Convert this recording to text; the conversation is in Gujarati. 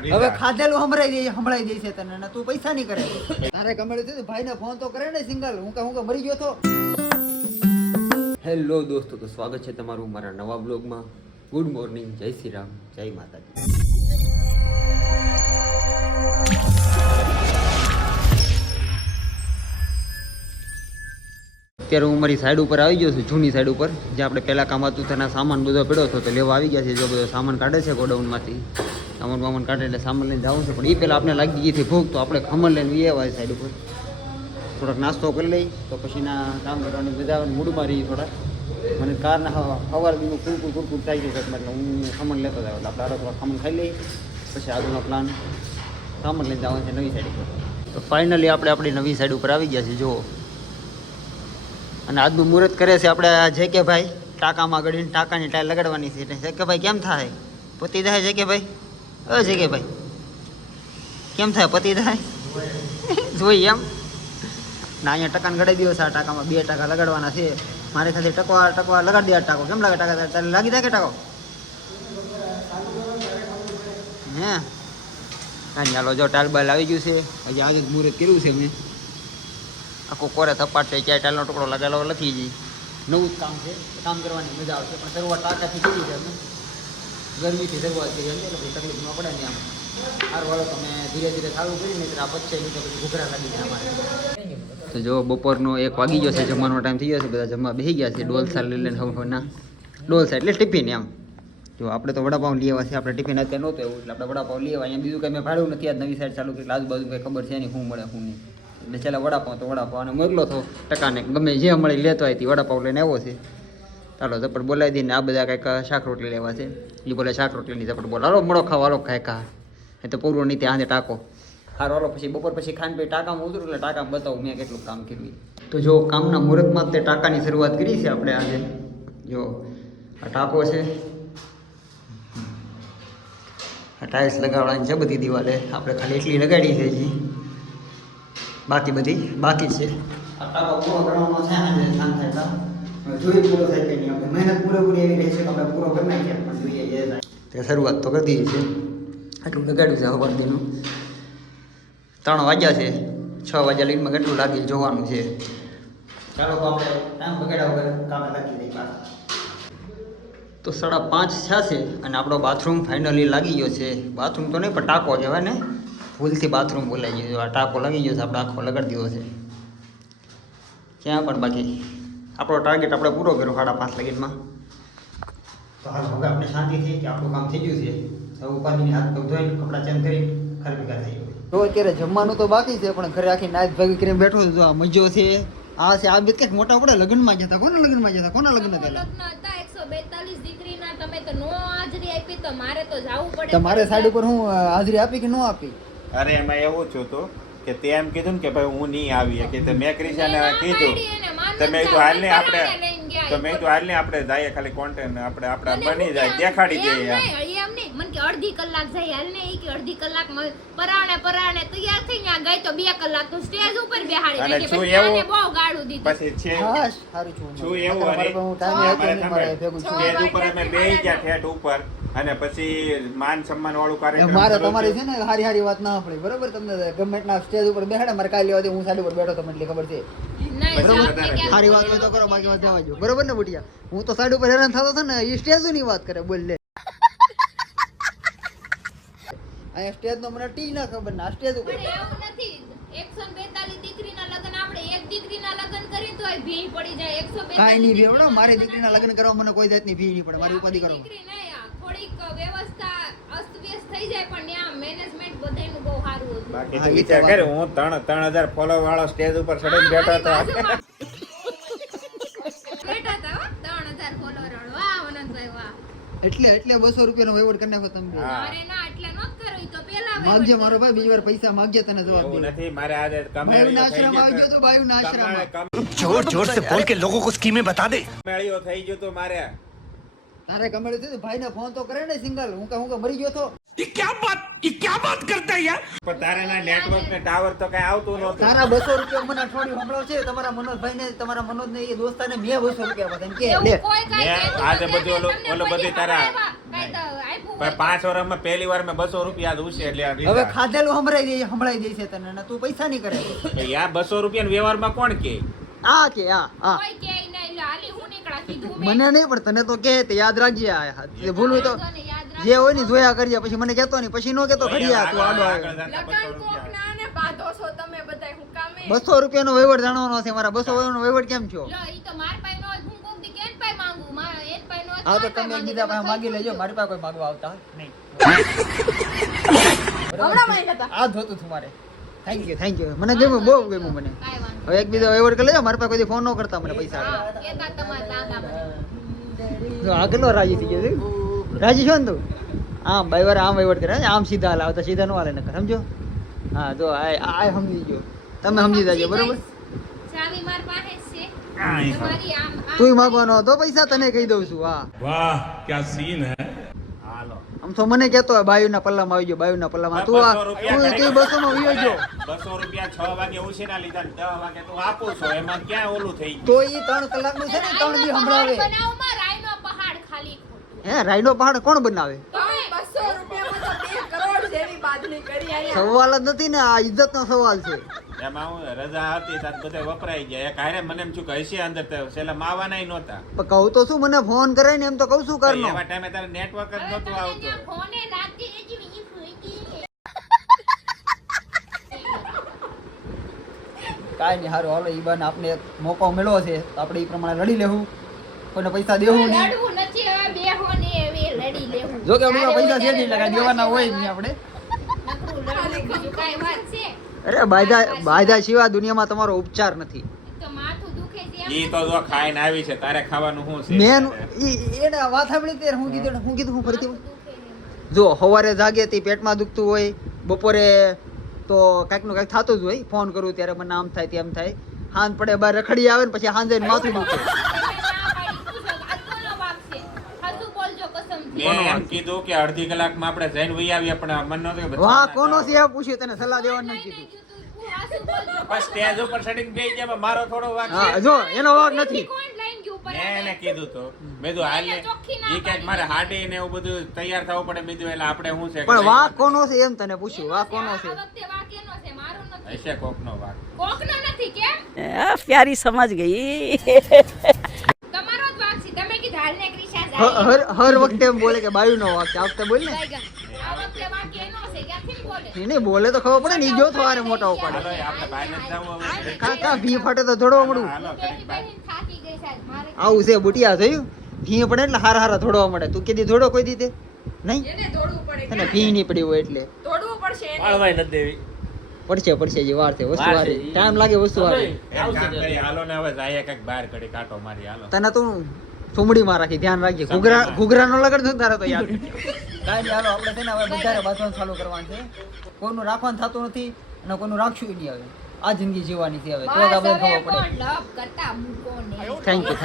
હવે ખાધેલું સંભળાઈ દે છે તને તું પૈસા નહીં કરે તારે કમેડી થયું ભાઈને ફોન તો કરે ને સિંગલ હું કે મરી ગયો તો. હેલો દોસ્તો, તો સ્વાગત છે તમારું મારા નવા બ્લોગમાં. ગુડ મોર્નિંગ, જય શ્રી રામ, જય માતાજી. અત્યારે હું મારી સાઈડ ઉપર આવી ગયો છું, જૂની સાઈડ ઉપર, જ્યાં આપણે પહેલાં કામ હતું તેના સામાન બધો પડ્યો હતો તો લેવા આવી ગયા છે. જો બધો સામાન કાઢે છે ગોડાઉનમાંથી, સામાન કાઢે એટલે સામાન લઈને જવું છે. પણ એ પહેલાં આપણે લાગી ગઈ હતી ભૂખ, તો આપણે ખમણ લઈને આવ્યા સાઈડ ઉપર, થોડોક નાસ્તો કરી લઈ તો પછીના કામ કરવાની મજા આવે. મૂડમાં રહી થોડાક, મને કારના સવાર બીનું કુરકુર થઈ ગયું એટલે હું ખમણ લેતો જાવ એટલે આપણે થોડા ખમણ ખાઈ લઈ, પછી આગળનો પ્લાન સામાન લઈને જવાનું છે નવી સાઈડ ઉપર. તો ફાઇનલી આપણે આપણી નવી સાઈડ ઉપર આવી ગયા છીએ. જુઓ, અને આજનું મુહૂર્ત કરે છે આપણે જે કે ભાઈ ટાંકામાં ગળીને ટાંકાની ટાઈલ લગાડવાની છે. જે કે ભાઈ કેમ થાય પતિ થાય? જે કે ભાઈ જે કે ભાઈ કેમ થાય પતિ થાય? જોઈ એમ ના, અહીંયા ટકાને ગળાઈ દો છે. આ ટાંકામાં 2 ટાંકા લગાડવાના છે. મારે ખાલી ટકવા લગાડી દે. ટાંકો કેમ લાગે? ટાંકા તારે લાગી જાય કે ટાંકો? હે કાંઈ ચાલો, જો ટાલ બાલ આવી ગયું છે. હજી આજે મુહૂર્ત કર્યું છે મેં. આખું કોરે થપાટ છે, ક્યાંય ટાલનો ટુકડો લગાવેલો નથી. જઈ નવું જ કામ છે, કામ કરવાની મજા આવશે. પણ શરૂઆત ટાંકાથી કરી છે અમે, ગરમીથી શરૂઆત કરી એટલે પછી તકલીફ ન પડે ને આમ. સારું વાળો તમે ધીરે ધીરે ચાલુ કરીને આ પચશે નહીં તો પછી ઘૂઘરા લાગી જાય અમારે. તો જો બપોરનો 1 વાગી ગયો છે, જમવાનો ટાઈમ થઈ ગયો છે, બધા જમવા બેસી ગયા છે. ડોલસા લઈ લઈને હવે ના ડોલસા એટલે ટિફિન એમ. જો આપણે તો વડાપાઉં લઈ આવ્યા છે. આપણે ટિફિન અત્યારે નહોતું એવું એટલે આપણે વડાપાઉં લઈ આવ્યા. અહીંયા બીજું કંઈ મેં ભાડું નથી. આજ નવી સાઈડ ચાલુ કરી એટલે આજુબાજુ કંઈ ખબર છે નહીં શું મળે શું નહીં. એટલે ચાલે વડાપાઉં તો વડાપાઉં અને મોકલો તો ટકાને ગમે જે મળી લેતો હોય તે વડાપાઉં લઈને આવ્યો છે. ચાલો ઝપટ બોલાવી દઈને આ બધા કંઈક શાક રોટલી લેવા છે. એ બોલે શાક રોટલીની ઝપટ બોલ. હાલો મળો ખાવા, હાલો ખાય ખા. એ તો પૂરો નહીં ત્યાં ટાંકો સારો. હાલો પછી બપોર પછી ખાઈને પછી ટાંકામાં ઉતરું એટલે ટાંકામાં બતાવું મેં કેટલું કામ કર્યું. તો જો કામના મુહૂર્તમાં તે ટાંકાની શરૂઆત કરી છે આપણે આજે. જો આ ટાંકો છે, આ ટાઇલ્સ લગાવવાની છે બધી દિવાલે. આપણે ખાલી એટલી લગાડી છે હજી, બાકી બધી બાકી છે. આ ટાંકો પૂરો કરવાનો છે આજે શાંત થાય જોઈએ પૂરો થાય કે નહીં. આપણે મહેનત પૂરેપૂરી એવી રહે છે કે આપણે પૂરો કરી નાખીએ. પણ જોઈએ તે શરૂઆત તો કરી દીધી છે. આટલું લગાડ્યું છે હવાર દીનું. 3 વાગ્યા છે, 6 વાગ્યા લઈને કેટલું લાગી જોવાનું છે. ચાલો તો આપણે ટાઈમ બગાડ્યા વગર કામે લાગી દઈએ પાછા. તો 5:30 થયા છે અને આપણો બાથરૂમ ફાઇનલી લાગી ગયો છે. બાથરૂમ તો નહીં પણ ટાંકો કહેવાય ને, ભૂલથી બાથરૂમ બોલાઈ ગયું. આ ટાંકો લાગી ગયો છે, આપણે આખો લગાડી દીધો છે. ક્યાં પણ બાકી આપણો ટાર્ગેટ આપણે પૂરો કર્યો 5:30 લગીનમાં. તો હાલ હવે આપણે શાંતિથી કે આપણું કામ થઈ ગયું છે. હવે ઉપાધિની હાથ પગ ધોઈને કપડાં ચેન્જ કરી ઘર ભેગા થઈ ગયું. તો અત્યારે જમવાનું તો બાકી છે પણ ઘરે આખી નાચ ભાગી કરીને બેઠો છું. જો આ મજો છે, આ છે આ બે કંઈક મોટા પડે. લગ્નમાં જતા કોના લગ્નમાં જતા? કોના લગ્ન હતા? 142 દીકરીના. તમે તો નો હાજરી આપી તો મારે તો જાવું પડે. તમારે સાઈડ ઉપર હું હાજરી આપી કે ન આપી? અરે એમાં એવું છું તો કે તે એમ કીધું ને કે ભાઈ હું નહીં આવી કે તે મેં ક્રિશાને કીધું તમે તો હાલ ને આપણે તો મેં તો હાલ ને આપણે જઈએ ખાલી કોન્ટેન્ટ આપણે આપણા બની જાય દેખાડી દઈએ. એમ નહીં મને કે અડધી કલાક જાય હાલ ને, કે અડધી કલાક પરાણે તૈયાર થઈ ગયા ગઈ તો 2 કલાક તો સ્ટેજ ઉપર બેહાડી દે. પછી આને બહુ ગાળું દીધું. પછી છે સારું છું એવું સ્ટેજ ઉપર અમે બેહી ગયા ઠેઠ ઉપર અને પછી માન સન્માન વાળું કાર્યક્રમ. મારે તમારી છે ને હારી વાત ના પડે બરોબર. તમને ગમે ના સ્ટેજ ઉપર બેહાડે મારે કાલે લેવા દે. હું સાઈડ ઉપર બેઠો તો મને ખબર છે. સારી વાત હોય તો કરો, બાકી વાત જવા દો બરોબર ને બુટિયા. હું તો સાઈડ ઉપર હેરાન થતો હતો ને, એ સ્ટેજ ની વાત કરે. બોલ લે અહીંયા સ્ટેજ નો મને ટી ના ખબર ના સ્ટેજ ઉપર એવું નથી. 142 દીકરીના લગ્ન આપણે એક દીકરીના લગ્ન કરી તો ભી પડી જાય. 142 કાઈ નહીં ભી બડો. મારી દીકરીના લગ્ન કરવા મને કોઈ જાતની ભી નહીં પડે. મારી ઉપાધિ કરો. થોડીક વ્યવસ્થા અસ્તવ્યસ્ત થઈ જાય પણ ત્યાં મેનેજમેન્ટ બધાયનું બહુ સારું હતું. બાકી તો વિચાર કરે હું 3000 ફોલોવર વાળો સ્ટેજ ઉપર ચડીને બેઠો હતો. બેઠા હતા 3000 ફોલોવર વાળો. વાહ વનંતભાઈ વાહ. એટલે 200 રૂપિયાનો વહીવટ કરી નાખો તમે. અરે ના એટલે ન કરો. ઈ તો પેલા માંગજે મારો ભાઈ, બીજી વાર પૈસા માંગજે તને જવાબ એવું દે. નથી મારે આજે બાયુના આશ્રમ આવી ગયો તો બાયુના આશ્રમ. जोर जोर से बोल के लोगों को स्कीमें बता दे. કમેળિયો થઈ ગયો તો મારે. તારે કમેડી થયું ભાઈને ફોન તો કરે ને સિંગલ. હું કે મરી ગયો તો. ये क्या बात करता है यार. પણ તારે ના નેટવર્ક ને ટાવર તો કઈ આવતું નહોતું. તારા 200 રૂપિયા મને અઠવાડિયું હમણાં છે તમારા મનોજભાઈ ને તમારા મનોજ ને એ દોસ્તાને મેં 200 રૂપિયા આપ્યા. એમ કે એવું લે કોઈ કાંઈ મેં કહેતું આજે નથી. બધું તમને ઓલો બધી પૈસા તારા કાંઈ તો આપ્યું પણ હોય. 5 વર્ષમાં પહેલી વાર મેં 200 રૂપિયા જ ઉછે એટલે આ હવે લીધા. ખાધેલું સંભળાઈ દે છે તને અને તું પૈસા નહીં કરે. ભાઈ આ 200 રૂપિયા વ્યવહારમાં કોણ કે આ કે આ કોઈ કહે નહીં, લે, હાલી હું નીકળા કીધું મેં. મને નહીં પણ તને તો કે તે યાદ રાખજે. આ તે ભૂલું તો વાંધો નહીં, યાદ રાખજો. જે હોય ને જોયા કરજે. પછી મને કહેતો નહીં, પછી નો કહેતો ઘડિયા તું આડો આગળ આવ્યો. જતા 200 લગન રૂપિયા. કોકના ને બાંધો છો તમે બધાય હું કામે 200 રૂપિયાનો વહીવટ જાણવાનો છે મારા. 200 નો વહીવટ કેમ છો? લો, ઈ તો માર પાસે નો હોય, હું કોક દી કેન પાસે માંગુ, મારા એન પાસે નો હોય હા તો માર પાસે તમે માંગી એકબીજા પાસે દઉં. માગી લેજો. મારી પાસે કોઈ માગવા આવતા નહીં. હમણાં માંગ્યા હતા. આ જોતું તું મારે. Thank you. મને ગમ્યું, બહુ ગમ્યું મને. કાંઈ વાંધો હવે એકબીજા વહીવટ કરી લેજો. મારી પાસે કોઈ ફોન ન કરતા મને પૈસા નહીં. હા, કહેતા તમારે લાગા મને. જો આ કેટલો રાજી થઈ ગયો છે. રાજી છો ને તું? આમ બાઈ વાર આમ વહીવટ કરે, આમ સીધા હાલ આવતા સીધા નો હાલે નકર, સમજો? હા જો આ સમજી ગયો. તમે સમજી જાજો બરોબર. ચાવી માર પાસે જ છે. હા, એ તમારી આમ તુંય માગવાનો હતો પૈસા, તને કહી દઉં છું. હા वाह क्या सीन है હાલો. આમ તો મને કહેતો હોય બાયુના પલ્લામાં આવી ગયો, બાયુના પલ્લામાં. તું આ 200 રૂપિયા તું 200 માં વિયો ગયો. 200 રૂપિયા 6 વાગે ઉછીના લીધા ને 10 વાગે તું આપું છો એમાં ક્યાં ઓલું થઈ ગયું? તો ઈ 3 કલાકનું છે ને 3 દી સંભળાવે. બનાવમાં રાયનો પહાડ ખાલી ખોટું. હે રાઈનો પહાડ કોણ બનાવે? તમે 200 રૂપિયામાં તો 2 કરોડ જેવી બાંધણી કરી અહીંયા સવાલ જ નથી ને, આ ઇજ્જતનો સવાલ છે. એમાં હું રજા હતી તાર બધા વપરાઈ ગયા. એક હારે મને એમ છું કે હશે અંદર તો છેલ્લા માવાનાય નહોતા. પણ કહું તો શું, મને ફોન કરે ને એમ તો કહું શું કરનો. એવા ટાઈમે તારે નેટવર્ક જ હવે નહોતું તમને આવતું. ત્યાં ફોને લાગતી રહેજી, બીજી ફૂઈકી. કાંઈ નહીં, હારું હાલો. ઈ બાને આપણે એક મોકો મળ્યો છે તો આપણે ઈ પ્રમાણે લડી લેવું. કોઈને પૈસા દેવું નહીં. લડવું નથી, હવે બેહો ને એવી લડી લેવું. જો કે આપણી પાસે પૈસા છે જ્યારે નહીં, એટલે કાંઈ દેવાના હોય જ નહીં આપણે. નકરું લડવું, બીજું કાંઈ વાત છે? અરે બાયધા સિવાય દુનિયામાં તમારો ઉપચાર નથી. તો માથું દુખે છે એમ. ઈ તો જો ખાઈને આવી છે તારે ખાવાનું શું છે? મેન એને વાત સાંભળી ત્યારે હું કીધું હું ફરીથી માથું દુખે એમ. જો સવારે જાગે તે પેટમાં દુખતું હોય, બપોરે તો કાંઈક નું કાંઈક થતું જ હોય. ફોન કરું ત્યારે મને આમ થાય તેમ થાય. હાંજ પડે બહાર રખડી આવે ને પછી હાંજે માથું દુખે. તમે ના પાડી, પૂછો, આ કોનો વાંક છે? હાચું બોલજો કસમથી. મેં એમ કીધું કે અડધી કલાકમાં આપણે જઈને વહી આવીએ પણ મન નહોતું કે વાહ બધાને કોનો જવાનું. છે એ પૂછ્યું, તને સલાહ દેવાનું નથી કીધું. હાચું બોલજો. બસ સ્ટેજ ઉપર ચડીને બેસી ગયા પણ મારો થોડો વાંક હા છે. જો એનો વાંક નથી. કોણ લઈને ગયું ઉપર? મેં એને કીધું તો મેં કીધું હાલ ને એને ચોખ્ખી ના ઈ કંઈક મારે હાડી ને એવું બધું તૈયાર થવું પડે. મેં કીધું એટલે આપણે શું છે કે પણ વાંક કોનો છે એમ તને પૂછ્યું, વાંક કોનો આ છે? વખતે વાંક એનો છે, મારો નથી. હશે કોકનો વાંક. કોકનો નથી, કેમ? प्यारी समझ गई તમારો જ વાંક છે. તમે કીધું હાલને ક્રિશા હર વખતે એમ બોલે કે બાયુનો વાંક છે. આ વખતે બોલ ને. આ વખતે વાંક એનો છે, ક્યાંથી બોલે? નહીં બોલે તો ખબર પડે ને. ઈ જો તો હારે મોટા ઉપાડે. હાલો એ આપણે બહાર નથી જવું હવે. કા ભી ફાટે તો ધોડવા મળું. હાલો બેઠી ઘડીક બહાર. બેઠી થાકી ગઈ સાહેબ, મારે આવું છે બુટિયા, જોયું? ભી પડે એટલે હારા ધોડવા મળે. તું કીધી ધોડો કોઈ દીધે નહીં? એને દોડવું પડે તને ભી નહીં પડી હોય એટલે દોડવું પડશે એને પડશે જે વાર છે. વસ્તુ વારી ટાઈમ લાગે, વસ્તુ વારી. એક કામ કરીએ, હાલો ને હવે જાય કંઈક બહાર ઘડી કાંટો મારી હાલો. તને તું સુમડીમાં રાખી, ધ્યાન રાખજે. ઘૂઘરા નો લગડ તારે તો યાદ. કાંઈ નહીં, હાલો આપણે છે ને હવે બધાને બાંધવાનું ચાલુ કરવાનું છે. કોઈનું રાખવાનું થતું નથી અને કોઈનું રાખશું નહીં. હવે આ જિંદગી જીવવાની છે હવે, તો જ આપણે બસ હવે ખબર પડે. કોણ લપ કરતા મૂકો ને. Thank you.